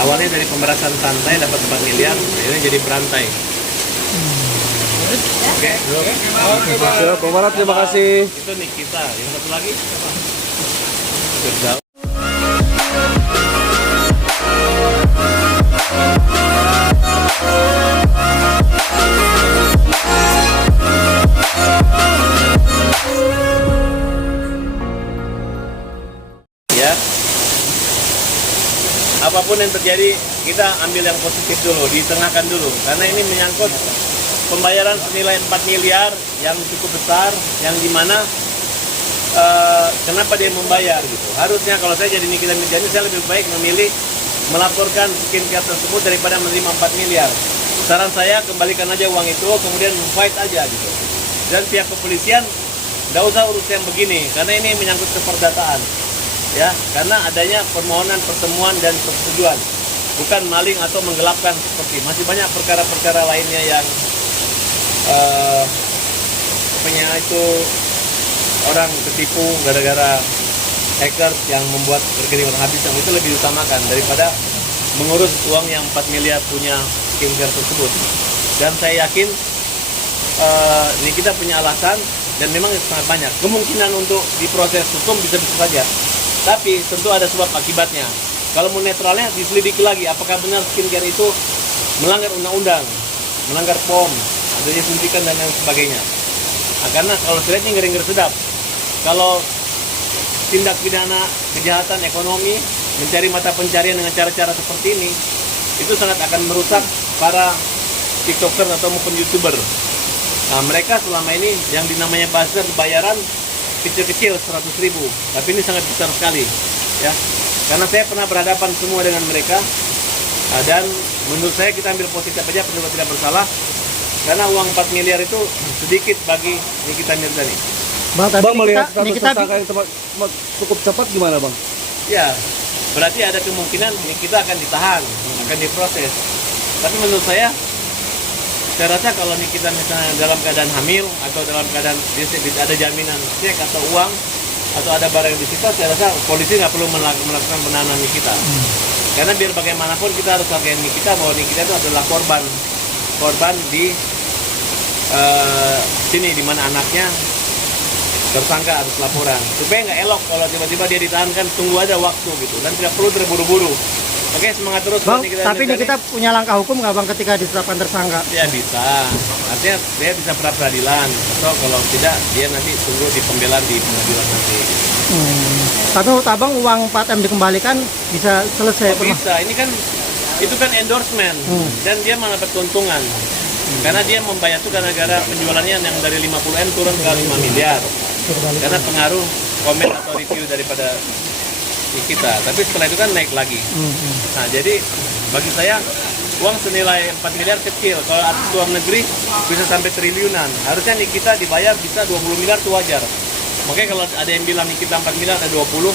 Awalnya dari pemerasan santai dapat 4 miliar, ini jadi berantai. Oke. Siap, Bang Barat, terima kasih. Itu Nikita. Yang satu lagi siapa? Firdaus. Ya. Apapun yang terjadi, kita ambil yang positif dulu, ditengahkan dulu. Karena ini menyangkut pembayaran senilai 4 miliar yang cukup besar, yang dimana kenapa dia membayar gitu. Harusnya kalau saya jadi Nikita Mirzani, saya lebih baik memilih melaporkan skincare tersebut daripada menerima 4 miliar. Saran saya, kembalikan aja uang itu, kemudian fight aja gitu. Dan pihak kepolisian, nggak usah urus yang begini, karena ini menyangkut keperdataan. Ya, karena adanya permohonan pertemuan dan persetujuan, bukan maling atau menggelapkan seperti masih banyak perkara-perkara lainnya yang itu orang ketipu gara-gara hacker yang membuat rekening orang habis, yang itu lebih utamakan daripada mengurus uang yang 4 miliar punya skincare tersebut. Dan saya yakin ini kita punya alasan dan memang sangat banyak kemungkinan untuk diproses hukum, bisa-bisa saja. Tapi tentu ada sebab akibatnya. Kalau mau netralnya diselidiki lagi apakah benar skincare itu melanggar undang-undang, melanggar POM, adanya suntikan dan lain sebagainya. Nah, karena kalau saya lihat ini ngeri-ngeri sedap. Kalau tindak pidana kejahatan ekonomi mencari mata pencarian dengan cara-cara seperti ini, itu sangat akan merusak para tiktoker atau maupun youtuber. Nah, mereka selama ini yang dinamanya buzzer bayaran kecil-kecil 100.000, tapi ini sangat besar sekali, ya. Karena saya pernah berhadapan semua dengan mereka, dan menurut saya kita ambil positif aja, terduga tidak bersalah, karena uang 4 miliar itu sedikit bagi Nikita Mirzani. Bang, tapi Bang, melihat status Nikita tersangka yang cukup cepat gimana, Bang? Ya, berarti ada kemungkinan Nikita akan ditahan, akan diproses. Tapi menurut saya rasa kalau Nikita misalnya dalam keadaan hamil atau dalam keadaan ada jaminan cek atau uang atau ada barang yang disita, saya rasa polisi nggak perlu melakukan penahanan Nikita. Karena biar bagaimanapun kita harus hargai Nikita bahwa Nikita itu adalah korban di sini, di mana anaknya tersangka harus laporan, supaya nggak elok kalau tiba-tiba dia ditahan. Kan tunggu ada waktu gitu, dan tidak perlu terburu-buru. Oke, semangat terus Bang, tapi Nikita punya langkah hukum nggak Bang ketika ditetapkan tersangka? Ya bisa, artinya dia bisa pra peradilan, atau kalau tidak dia nanti tunggu di pembelaan di pengadilan nanti. Tapi menurut Abang uang 4M dikembalikan bisa selesai? Oh, bisa, ini kan itu kan endorsement dan dia malah dapat keuntungan. Karena dia membayar itu gara-gara penjualannya yang dari 50M turun ke 5 miliar. Karena pengaruh komen atau review daripada kita, tapi setelah itu kan naik lagi. Nah, jadi bagi saya uang senilai 4 miliar kecil. Kalau artis luar negeri bisa sampai triliunan. Harusnya Nikita dibayar bisa 20 miliar itu wajar. Makanya kalau ada yang bilang Nikita 4 miliar ada 20,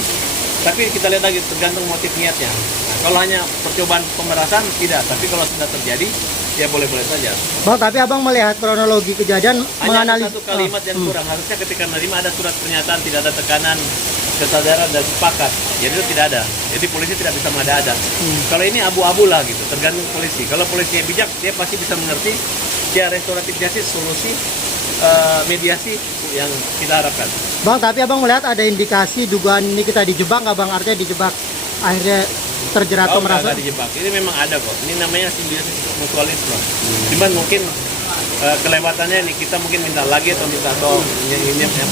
tapi kita lihat lagi tergantung motif niatnya. Nah, kalau hanya percobaan pemerasan tidak, tapi kalau sudah terjadi ya boleh-boleh saja. Bang, tapi Abang melihat kronologi kejadian, Hanya ada menganalisis satu kalimat yang kurang. Harusnya ketika menerima ada surat pernyataan, tidak ada tekanan, kesadaran dan sepakat. Jadi itu tidak ada. Jadi polisi tidak bisa mengada-ada. Kalau ini abu-abu lah gitu, tergantung polisi. Kalau polisi yang bijak, dia pasti bisa mengerti ya restoratif justice, solusi mediasi yang kita harapkan. Bang, tapi Abang melihat ada indikasi dugaan ini kita dijebak nggak Bang? Artinya dijebak, akhirnya terjerat pemerasan? Nggak dijebak. Ini memang ada kok. Ini namanya simbiosis mutualisme. Cuman mungkin kelewatannya nih kita mungkin minta lagi atau minta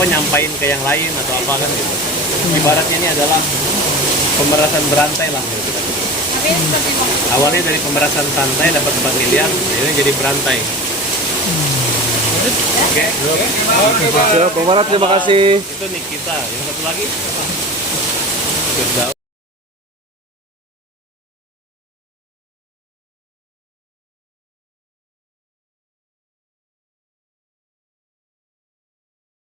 nyampain ke yang lain atau apa kan gitu. Ibaratnya ini adalah pemerasan berantai lah gitu. Awalnya dari pemerasan santai dapat 4 miliar, ini jadi berantai. Oke. Siap, Bang Barat, terima kasih. Itu Nikita. Yang satu lagi siapa? Firdaus.